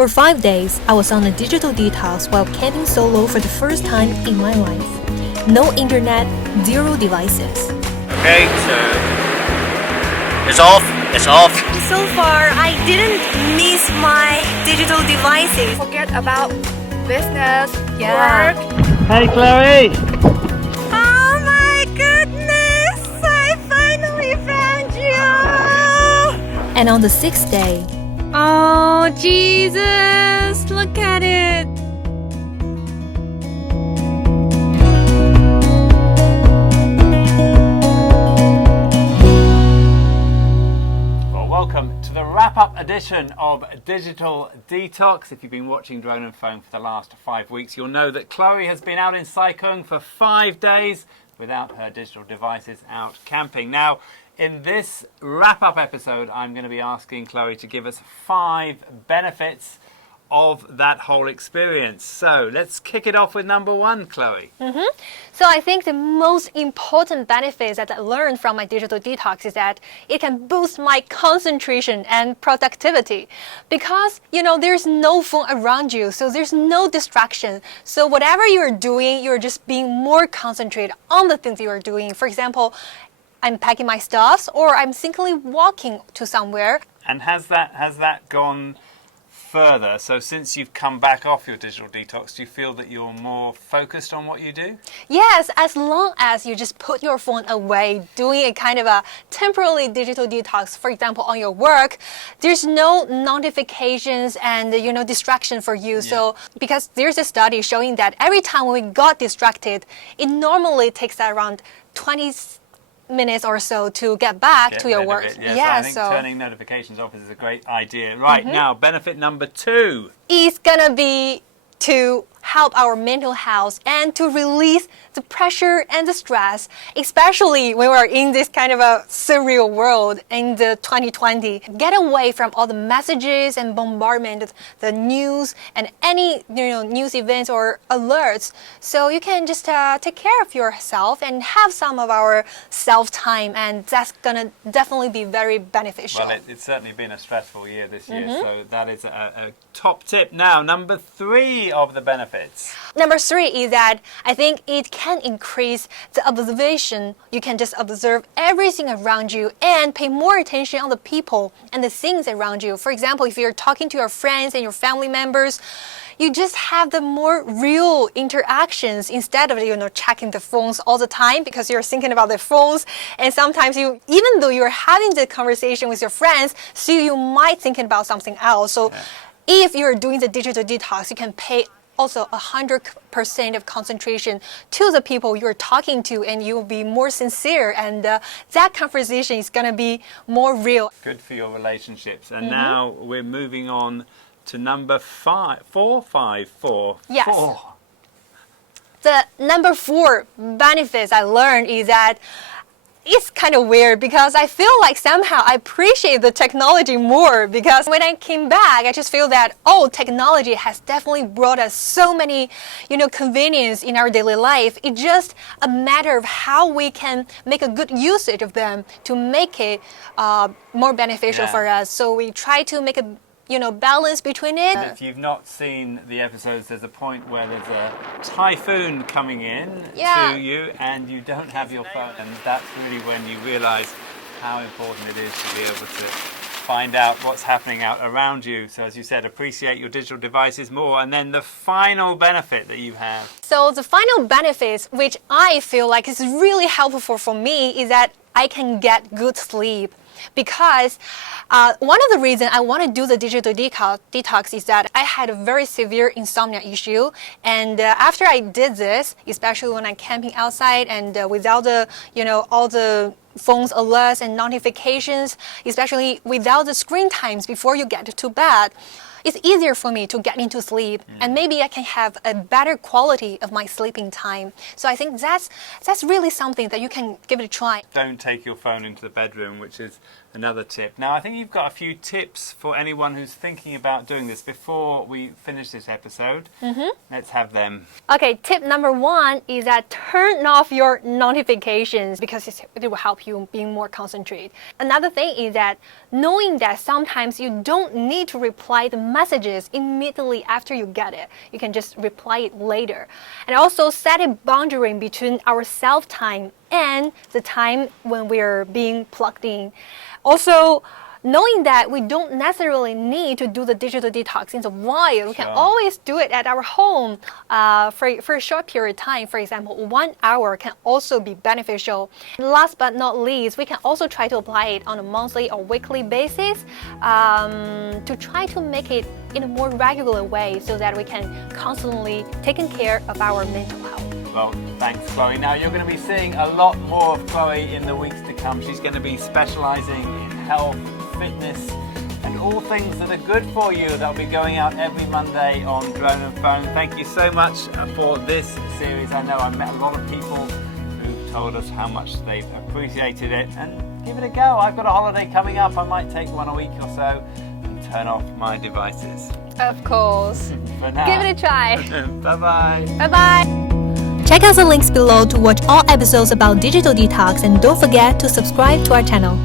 For 5 days, I was on a digital detox while camping solo for the first time in my life. No internet, zero devices. Okay, so it's off. So far, I didn't miss my digital devices. Forget about business, Yeah. work. Hey Chloe! Oh my goodness! I finally found you! And on the 6th day, oh Jesus! Look at it! Well, welcome to the wrap-up edition of Digital Detox. If you've been watching Drone and Phone for the last 5 weeks, you'll know that Chloe has been out in Sai Kung for 5 days without her digital devices, out camping. Now, in this wrap-up episode, I'm going to be asking Chloe to give us 5 benefits of that whole experience. So let's kick it off with number 1, Chloe. So I think the most important benefits that I learned from my digital detox is that it can boost my concentration and productivity because, there's no phone around you, so there's no distraction. So whatever you're doing, you're just being more concentrated on the things you're doing. For example, I'm packing my stuffs or I'm simply walking to somewhere. And has that gone further? So since you've come back off your digital detox, do you feel that you're more focused on what you do? Yes, as long as you just put your phone away, doing a kind of a temporary digital detox, for example, on your work, there's no notifications and, distraction for you. So, because there's a study showing that every time we got distracted, it normally takes around 20 minutes or so to get back to your work. I think turning notifications off is a great idea. Right, now, benefit number 2. It's gonna be to help our mental health and to release the pressure and the stress, especially when we're in this kind of a surreal world in the 2020. Get away from all the messages and bombardment, the news and any news events or alerts. So you can just take care of yourself and have some of our self-time, and that's gonna definitely be very beneficial. Well, it's certainly been a stressful year this year, so that is a top tip. Now, number 3 of the benefits. Number 3 is that I think it can increase the observation. You can just observe everything around you and pay more attention on the people and the things around you. For example, if you're talking to your friends and your family members, you just have the more real interactions instead of checking the phones all the time because you're thinking about the phones. And sometimes even though you're having the conversation with your friends, still you might thinking about something else. So if you're doing the digital detox, you can pay also 100% of concentration to the people you're talking to, and you'll be more sincere, and that conversation is going to be more real. Good for your relationships. And now we're moving on to number 4. Yes. 4. The number 4 benefits I learned is that it's kind of weird because I feel like somehow I appreciate the technology more, because when I came back, I just feel that, technology has definitely brought us so many, convenience in our daily life. It's just a matter of how we can make a good usage of them to make it more beneficial for us. So we try to make a balance between it. If you've not seen the episodes, there's a point where there's a typhoon coming in to you and you don't have your phone, and that's really when you realize how important it is to be able to find out what's happening out around you. So as you said, appreciate your digital devices more. And then the final benefit that you have. So the final benefits, which I feel like is really helpful for me, is that I can get good sleep. Because one of the reasons I want to do the digital detox is that I had a very severe insomnia issue, and after I did this, especially when I'm camping outside and without the all the phones alerts and notifications, especially without the screen times before you get to bed, it's easier for me to get into sleep, and maybe I can have a better quality of my sleeping time. So I think that's really something that you can give it a try. Don't take your phone into the bedroom, which is another tip. Now, I think you've got a few tips for anyone who's thinking about doing this before we finish this episode. Let's have them. Okay, tip number 1 is that turn off your notifications because it will help you being more concentrated. Another thing is that knowing that sometimes you don't need to reply the messages immediately after you get it. You can just reply it later. And also set a boundary between our self-time and the time when we're being plugged in. Also, knowing that we don't necessarily need to do the digital detox in a while, we can always do it at our home for a short period of time. For example, 1 hour can also be beneficial. And last but not least, we can also try to apply it on a monthly or weekly basis to try to make it in a more regular way so that we can constantly take care of our mental health. Well, thanks, Chloe. Now, you're going to be seeing a lot more of Chloe in the weeks to come. She's going to be specializing in health, fitness, and all things that are good for you. That'll be going out every Monday on Drone and Phone. Thank you so much for this series. I know I met a lot of people who told us how much they've appreciated it. And give it a go. I've got a holiday coming up. I might take one a week or so and turn off my devices. Of course. For now. Give it a try. Bye-bye. Bye-bye. Check out the links below to watch all episodes about digital detox and don't forget to subscribe to our channel.